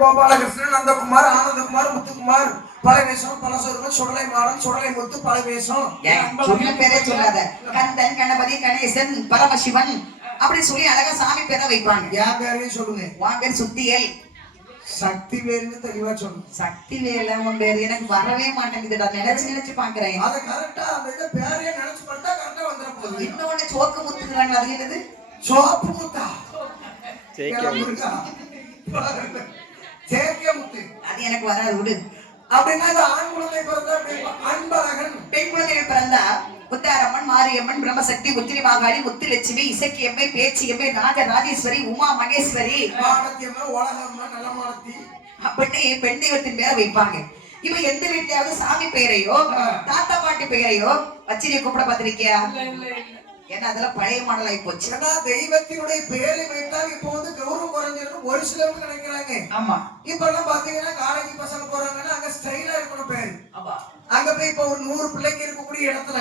கோபாலகிருஷ்ணன், நந்தகுமார், ஆனந்தகுமார், முத்துக்குமார், பழவேஷம், பலசொருவன், சுடலை மாறன், சுடலை முத்து, பழவேஷம். சொன்ன பேரே சொல்லாத. கந்தன், கணபதி, கணேசன், பரமசிவன் அப்படி சொல்லி அழகா சாமி பேரை வைப்பாங்க. என் பேரையும் சொல்லுங்க. உன் பேர் சுத்தியல். சக்தி வேல்னு தெளிவா சொல்லு. சக்தி வேல உன் பேர் எனக்கு வரவே மாட்டேங்குதுடா. நினைச்சு பாக்குறேன். அத கரெக்டா அந்த பேரையே நினைச்சு பார்த்தா கரெக்டா வந்துட போகுது. இன்னொன்னு சோக்கு முத்துறாங்க. அது என்னது? சோப்பு முத்தா. சேக்கியமுத்து. அது எனக்கு வராது விடு. அப்படின்னா ஆண் குழந்தை பிறந்தா அன்பழகன், பெண் குழந்தைகள் பிறந்தா முத்தாரம்மன், மாரியம்மன், பிரம்மசக்தி, உத்திரி மாகாளி, முத்துலட்சுமி, இசக்கியம்மை, பேச்சியம்மை, ராஜராஜேஸ்வரி, உமா மகேஸ்வரி, மானத்தியம்மை, உலகம்மை, நலமானத்தி அப்படி பெண் தெய்வத்தின் பேரை வைப்பாங்க. இப்ப எந்த வீட்லயாவது சாமி பெயரையோ தாத்தா பாட்டி பெயரையோ வச்சிருக்க கூப்பிட பார்த்திருக்கியா? ஏன்னா அதெல்லாம் பழைய மாடல் ஆகி போச்சு. ஏன்னா தெய்வத்தினுடைய பெயரை வைத்தால் இப்ப வந்து கௌரவம் குறைஞ்சிருக்கு ஒரு சிலருக்கு நினைக்கிறாங்க. ஆமா, இப்ப எல்லாம் பாத்தீங்கன்னா காலேஜ் பசங்க போறாங்கன்னா அங்க ஸ்டைலா இருக்கணும் பேரு. அங்க போய் இப்ப ஒரு 100 பிள்ளைங்க இருக்கக்கூடிய இடத்துல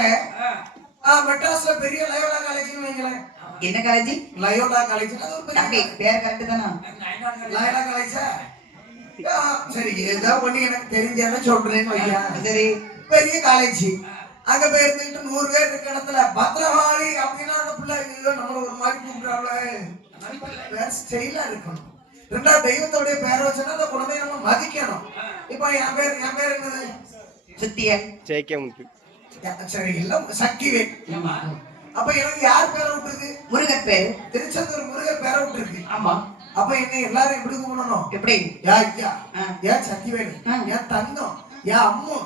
மெட்ராஸ்ல பெரிய லயோலா காலேஜ்னு வைங்களேன். என்ன காலேஜ்? Loyola college. அது ஒரு தம்பி பேர் கரெக்ட் தானா? லயோலா காலேஜா? சரி, ஏதோ ஒண்ணு எனக்கு தெரிஞ்சதை சொல்றேன்னு வையா. சரி, பெரிய காலேஜ். அங்க போய் இருந்துட்டு 100 பேர் இருக்க இடத்துல பத்ரகாளி அப்படின்னா அந்த பிள்ளை நம்மள ஒரு மாதிரி கூப்பிடுறாங்களே, ஸ்டைலா இருக்கணும். ரெண்டாவது தெய்வத்தோடைய பேரை வச்சுன்னா அந்த குழந்தைய நம்ம மதிக்கணும். இப்ப என் பேர் என்னது? சுத்தியல். சரி, இல்ல சக்திவேல். அப்ப எனக்கு யார் பேரை விட்டுருக்கு? முருகன் பேரு. திருச்செந்தூர் முருகன் பேரை விட்டுருக்கு. ஆமா. அப்ப என்ன எல்லாரும் எப்படி கூப்பிடணும்? எப்படி? யா ஐயா, ஏன் சக்திவேல், ஏன் தங்கம், ஏன் அம்மு,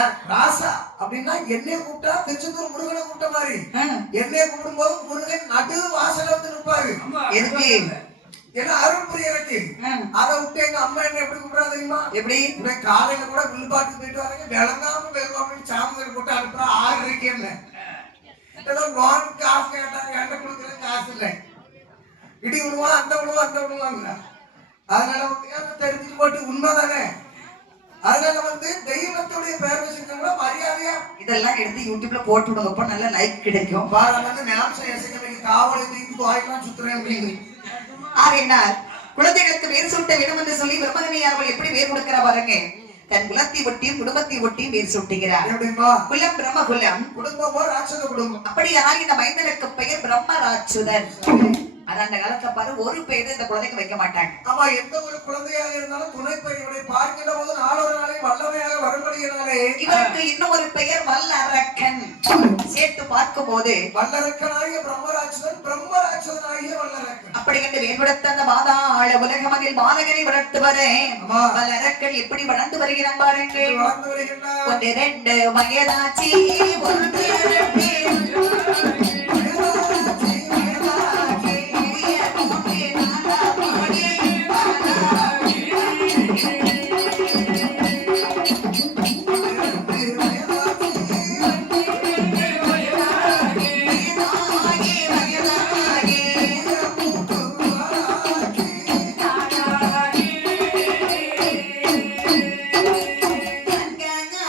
ஏன் ராசா அப்படின்னா என்னைய கூப்பிட்டா திருச்செந்தூர் முருகனை கூப்பிட்ட மாதிரி என்னைய கூப்பிடும் போது முருகன் நடு வாசல வந்து நிற்பாரு. எதுக்கு? ஏன்னா அருள் புரியறதுக்கு. அதை விட்டு எங்க அம்மா என்ன எப்படி கூப்பிடுறா தெரியுமா? எப்படி? காலையில கூட வில்பாட்டுக்கு போயிட்டு வரீங்க, விளங்காம வெறும் அப்படின்னு சாமந்தர் போட்டு அனுப்புறா 6:30 என்ன ஏதோ நான் காசு கேட்டாங்க, என்கிட்ட கொடுக்குற காசு இல்லை. இடி விடுவான், அந்த விடுவாங்க. அதனால வந்து தெரிஞ்சுட்டு போட்டு உண்மைதானே. அதனால வந்து தெய்வத்துடைய பேர் வச்சிருக்கவங்கள மரியாதையா இதெல்லாம் எடுத்து யூடியூப்ல போட்டு விடுங்கப்போ நல்ல லைக் கிடைக்கும். பாருங்க வந்து ஞாபகம் காவலை தூக்கி வாய்க்கலாம் சுத்துறேன் அப்படின்னு. ஆகையினால் குழந்தைகளுக்கு வேர் சூட்ட வேண்டும் என்று சொல்லி பிரம்மகனியார்கள் எப்படி வேர் கொடுக்கிற பாருங்க. தன் குலத்தை ஒட்டியும் குடும்பத்தை ஒட்டியும் வேர் சூட்டுகிறார். குலம் பிரம்ம குலம், குடும்பமோ ராட்சத குடும்பம். அப்படியானால் இந்த மைந்தனுக்கு பெயர் பிரம்ம ராட்சுதன். அது அந்த காலத்துல பாரு ஒரு பேரு இந்த குழந்தைக்கு வைக்க மாட்டாங்க. ஆமா, எந்த ஒரு குழந்தையாக இருந்தாலும் துணை பெரியவரை பார்க்கின்ற போது நாளொரு நாளை வல்லமையாக வரும்படியினாலே இவருக்கு இன்னும் ஒரு பெயர் வல்லரக்கன். சேர்த்து பார்க்கும் போது வல்லரக்கனாகிய பிரம்மராட்சதன், பிரம்மராட்சதனாகிய வல்லரக்கன். அப்படி என்று வேறுபடுத்த அந்த பாதாள உலகம் அதில் பாலகனை வளர்த்து வரேன். வல்லரக்கன் எப்படி வளர்ந்து வருகிறான் பாருங்கள். வளர்ந்து வருகின்றார். 1 2 வயதாச்சி 1 2